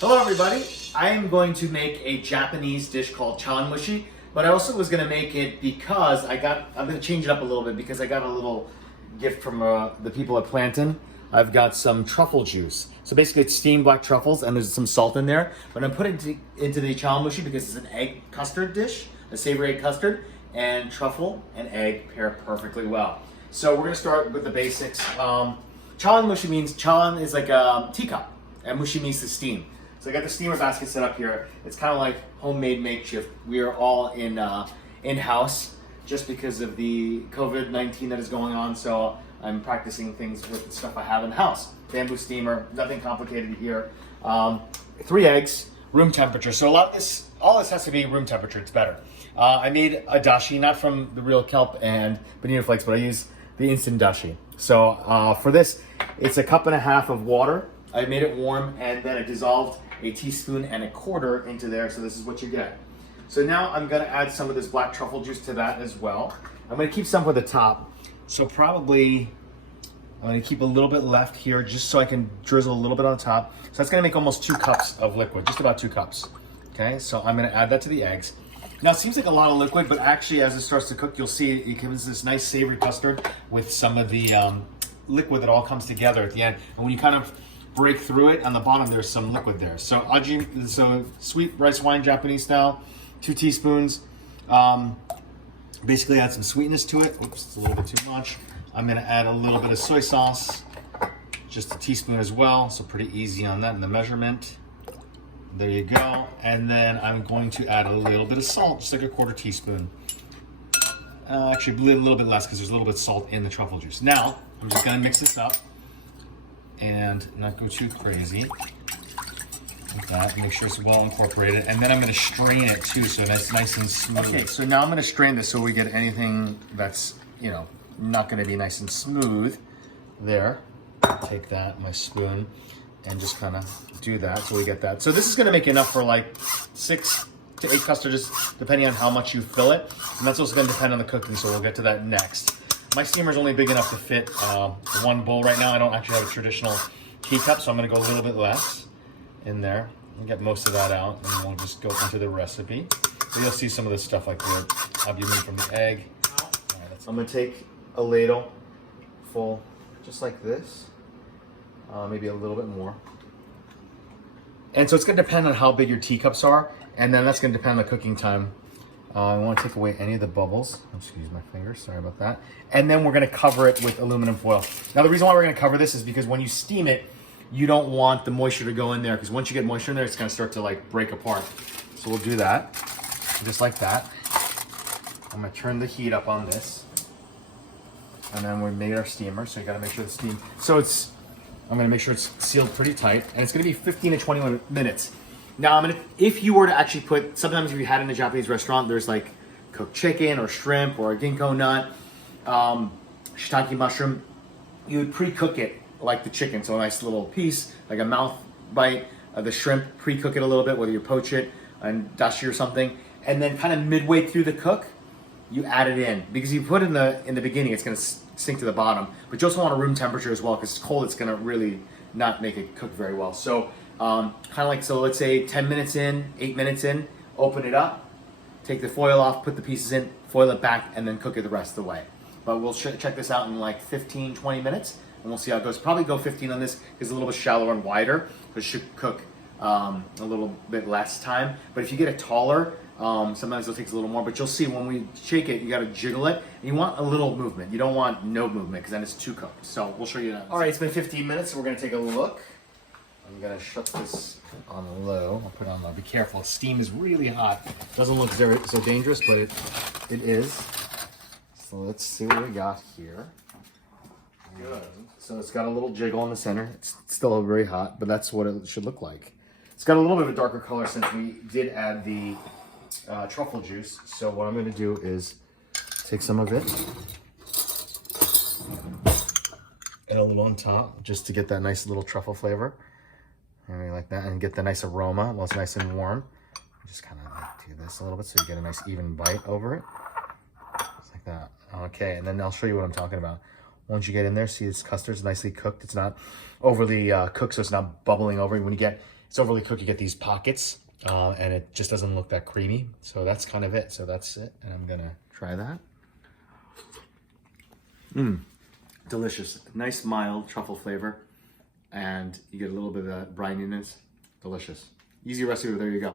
Hello everybody, I am going to make a Japanese dish called Chawanmushi, but I also was going to make it because I'm going to change it up a little bit because I got a little gift from the people at Plantin. I've got some truffle juice. So basically it's steamed black truffles and there's some salt in there, but I'm putting it into the Chawanmushi because it's an egg custard dish, a savory egg custard, and truffle and egg pair perfectly well. So we're going to start with the basics. Chawanmushi means, chawan is like a teacup, and mushi means to steam. So I got the steamer basket set up here. It's kind of like homemade makeshift. We are all in-house just because of the COVID-19 that is going on. So I'm practicing things with the stuff I have in the house. Bamboo steamer, nothing complicated here. 3 eggs, room temperature. So all this has to be room temperature. It's better. I made a dashi, not from the real kelp and bonito flakes, but I use the instant dashi. So for this, it's 1.5 cups of water. I made it warm and then I dissolved a teaspoon and 1/4 into there. So this is what you get. So now I'm gonna add some of this black truffle juice to that as well. I'm gonna keep some for the top. So probably, I'm gonna keep a little bit left here just so I can drizzle a little bit on top. So that's gonna make almost 2 cups of liquid, just about 2 cups. Okay, so I'm gonna add that to the eggs. Now it seems like a lot of liquid, but actually as it starts to cook, you'll see it gives this nice savory custard with some of the liquid that all comes together at the end. And when you kind of break through it, on the bottom there's some liquid there. So sweet rice wine Japanese style, 2 teaspoons. Basically add some sweetness to it. Oops, it's a little bit too much. I'm gonna add a little bit of soy sauce, just a teaspoon as well. So pretty easy on that in the measurement. There you go. And then I'm going to add a little bit of salt, just like 1/4 teaspoon. Actually, a little bit less because there's a little bit of salt in the truffle juice. Now, I'm just gonna mix this up and not go too crazy. Like that, make sure it's well incorporated. And then I'm gonna strain it too, so that's nice and smooth. Okay, so now I'm gonna strain this so we get anything that's, not gonna be nice and smooth. There, take that, my spoon, and just kind of do that so we get that. So this is gonna make enough for like 6 to 8 custards, depending on how much you fill it. And that's also gonna depend on the cooking, so we'll get to that next. My steamer is only big enough to fit 1 bowl right now. I don't actually have a traditional teacup, so I'm gonna go a little bit less in there and get most of that out, and we'll just go into the recipe. So you'll see some of this stuff like the albumin from the egg. All right, I'm gonna take a ladle full, just like this, maybe a little bit more. And so it's gonna depend on how big your teacups are, and then that's gonna depend on the cooking time. I want to take away any of the bubbles. Excuse my fingers, sorry about that. And then we're gonna cover it with aluminum foil. Now the reason why we're gonna cover this is because when you steam it, you don't want the moisture to go in there, because once you get moisture in there, it's gonna start to like break apart. So we'll do that, just like that. I'm gonna turn the heat up on this. And then we made our steamer, so you gotta make sure the steam, I'm gonna make sure it's sealed pretty tight, and it's gonna be 15 to 21 minutes. Now, if you were to actually put, sometimes if you had in a Japanese restaurant, there's like cooked chicken or shrimp or a ginkgo nut, shiitake mushroom, you would pre-cook it like the chicken. So a nice little piece, like a mouth bite of the shrimp, pre-cook it a little bit, whether you poach it and dashi or something, and then kind of midway through the cook, you add it in. Because you put it in the beginning, it's gonna sink to the bottom, but you also want a room temperature as well, because it's cold, it's gonna really not make it cook very well. So kind of like, so let's say 10 minutes in, 8 minutes in, open it up, take the foil off, put the pieces in, foil it back, and then cook it the rest of the way. But we'll check this out in like 15, 20 minutes, and we'll see how it goes. Probably go 15 on this, because it's a little bit shallower and wider, so it should cook a little bit less time. But if you get it taller, sometimes it'll take a little more, but you'll see when we shake it, you gotta jiggle it, and you want a little movement. You don't want no movement, because then it's too cooked. So we'll show you that. All right, it's been 15 minutes, so we're gonna take a look. I'm gonna shut this on low. I'll put it on low. Be careful. Steam is really hot. Doesn't look so dangerous, but it is. So let's see what we got here. Good. So it's got a little jiggle in the center. It's still very hot, but that's what it should look like. It's got a little bit of a darker color since we did add the truffle juice. So what I'm gonna do is take some of it and a little on top, just to get that nice little truffle flavor. And like that, and get the nice aroma while it's nice and warm. Just kind of do this a little bit so you get a nice even bite over it. Just like that. Okay, and then I'll show you what I'm talking about. Once you get in there, see this custard's nicely cooked. It's not overly cooked, so it's not bubbling over. When you get it's overly cooked, you get these pockets, and it just doesn't look that creamy. So that's kind of it. So that's it, and I'm gonna try that. Delicious, nice mild truffle flavor, and you get a little bit of that brininess. Delicious. Easy recipe, there you go.